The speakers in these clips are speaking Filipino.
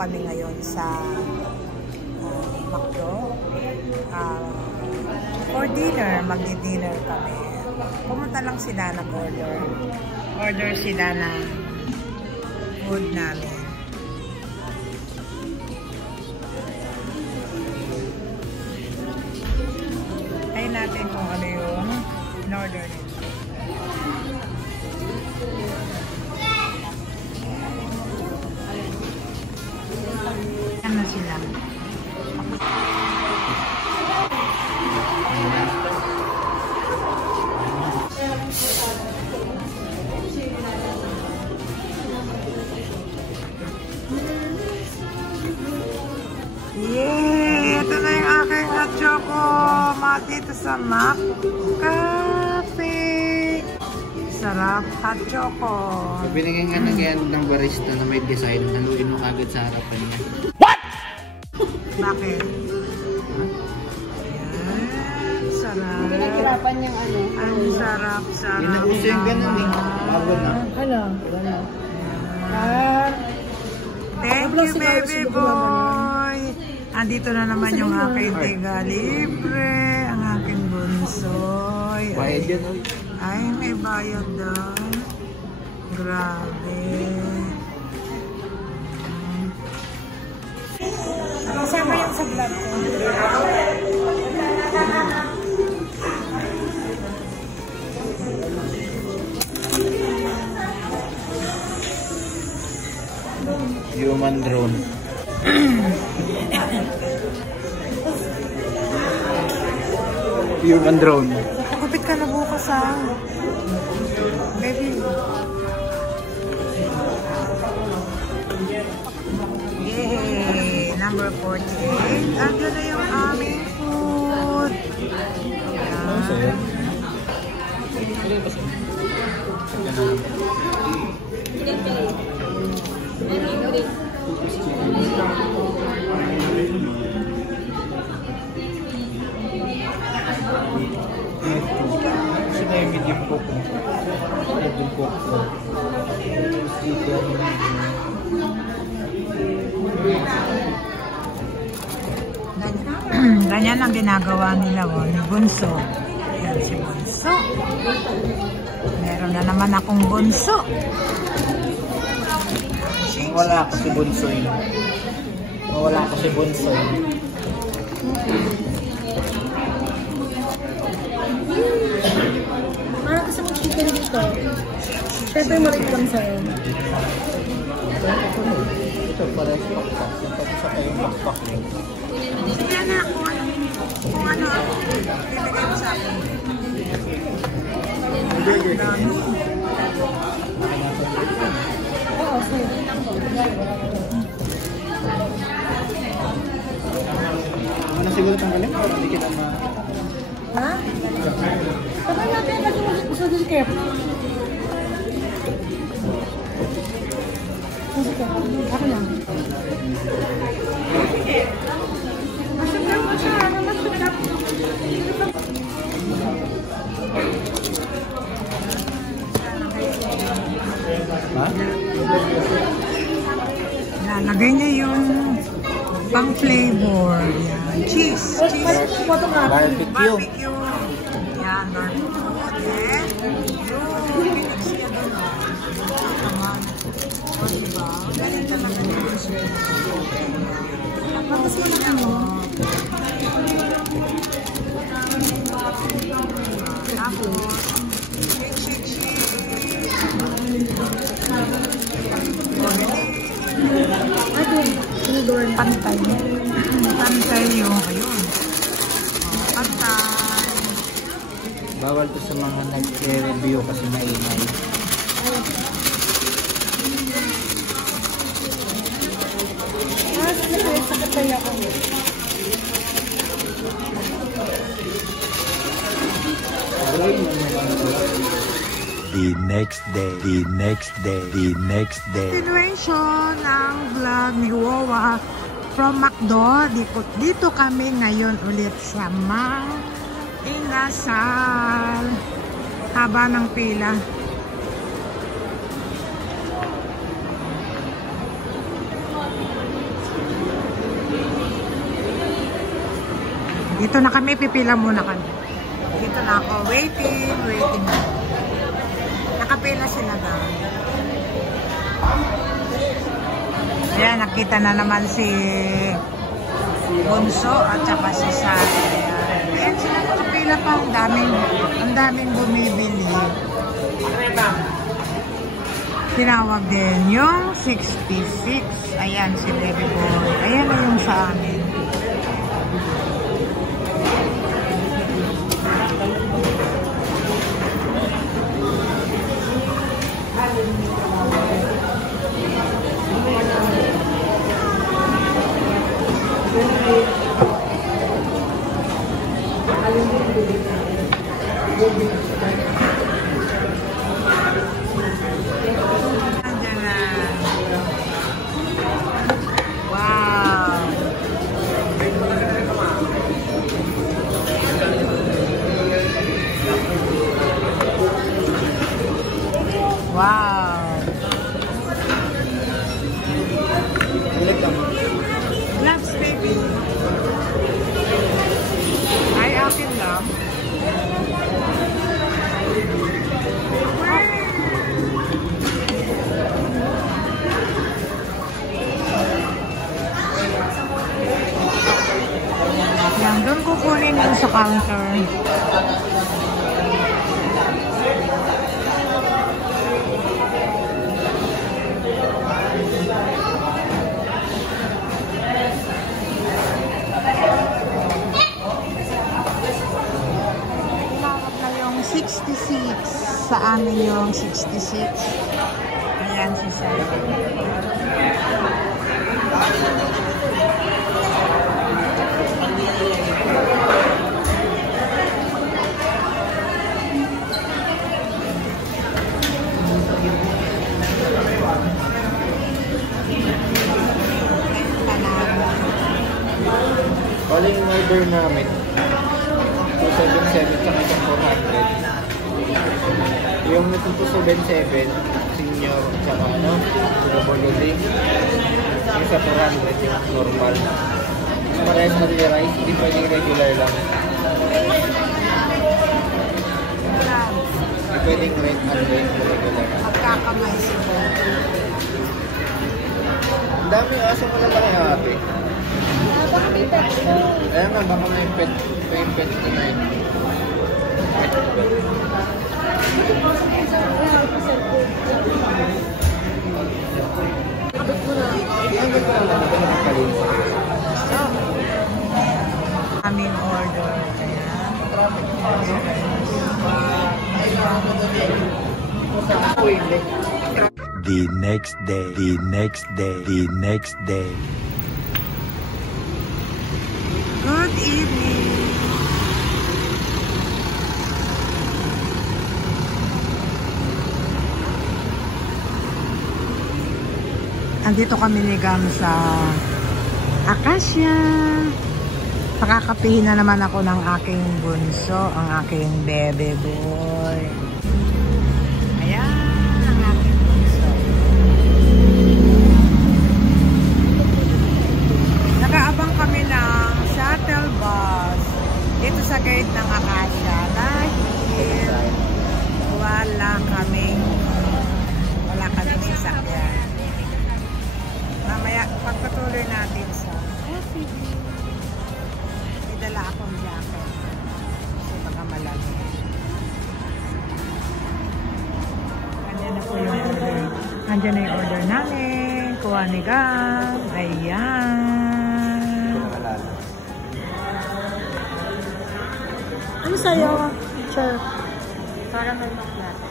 kami ngayon sa McDo. For dinner, magdi-dinner kami. Pumunta lang sila, nag-order. Order sila ng food namin. Tayin natin kung ano yung in-order nila. Ano sila? Yay! Ito na yung aking hot choco. Dito sa Mac Cafe. Sarap hot choco. Binigay nga ng barista na may design. Naluin mo agad sa harapan niya. What? Bakit? Ayan. Sarap. Pinaghirapan niyang ano. Ang sarap. Uso yung ganun eh. Bago na. Ano? Wala. Thank you, baby boy. Andito na naman yung aking tiga libre. Ang aking bunsoy. Bayad yan, oy. Ay, may bayad daw. Grabe. Kasama yung sa vlog ko. Human drone. Human drone. Kapit ka na bukas ha. Baby. Yay! Number 48. Andun na yung aming food. Yan. Kasi na yung medium coke. Medium coke. Ganyan ang ginagawa nila ni Bunso. Yan si Bunso. Meron na naman akong bunso. Wala ako si Bunsoy. Wala ako si Bunsoy. Kasi mag-chicken dito. Siyempre marit lang sa'yo. Ito pala yung pakpak. Sa kayong pakpak. Sige na kung ano ako. Bibigay mo sa akin. Oo, sa'yo. Ano siguro tanggalin? Hindi kita ma... Ha? Saka natin lagi sa diskep. Sige, ako lang. Masukap mo siya. Ano masukap? Ha? Lalagay niya yung pang flavor. Yan. Cheese. Barbecue. Yan, barbecue. Then, yung mix niya doon. O, diba? Ganyan talaga yung sweet. Tapos mo na ano. Tapos, shake. Pantay. Pantay yung, ayun. Pantay. Bawal to sa mga nag-review kasi maingay. Sakit tayo ako. The next day. Continuation ng vlog ni Wawa from McDo. Dito kami ngayon ulit sa Mang Inasal. Haba ng pila. Dito na kami, pipila muna kami. Dito na ako, waiting. Nakapila sila daw. Ayan, nakita na naman si Bunso at saka si Sally. Ayan sila nakapila pa, ang daming bumibili. Tinawag din yung 66. Ayan si Baby Boy. Ayan na yung sa amin. Wow. Loves, baby. Ay, akin lang. Yan, doon kukunin yun sa counter. Tinawag na yung 66. Sa amin yung 66. Ayan si Sally. Wala yung order namin. 277 sa isang 400. Yung 277, senior, tsaka ano, double ring. Yung sa 400, yung normal. Parehas na rice, hindi pwedeng regular lang. Hindi pwedeng red and white na regular. Magkakamay sila. Ang dami aso mo lang kay ate. Baka may pet. Kaya nga, baka may pet tonight. Aming order. The next day. Good evening. Andito kami ni Gam sa Acacia. Pakakapihin na naman ako ng aking bunso, ang aking bebe boy. Ayan, ang aking bunso. Nag-aabang kami ng shuttle bus dito sa gate ng Acacia dahil wala kaming sasakyan. Mamaya, pagpatuloy natin sa may dala akong jacket kasi baka malamig. Andyan na po yung order. Andyan na yung order namin. Kuha ni Gam. Ayan. Ano sa'yo, teacher? Caramel macchiato.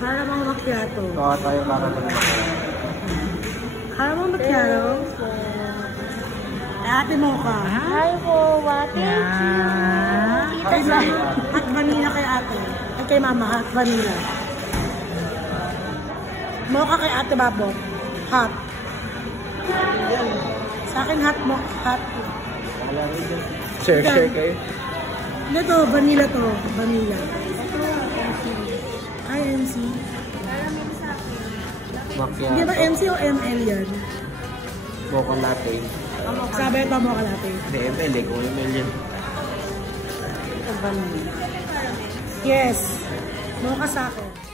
Caramel macchiato. Baka tayo Caramel macchiato? Ate mo ka. Hi po, ate. Yeah. Hot vanilla kay ate. Ay kay mama, hot vanilla. Mocha kay ate Babo. Hot. Sa akin hot mo, hot. Share kayo. Ano to? Vanilla to. Vanilla. Ay, MC. Macchiato. Hindi ba MC o ML yan? Mocha latte. Sabi ito mo kalate. Hindi, ML eh. Kung ML yun. Yes. Mo ka sa akin.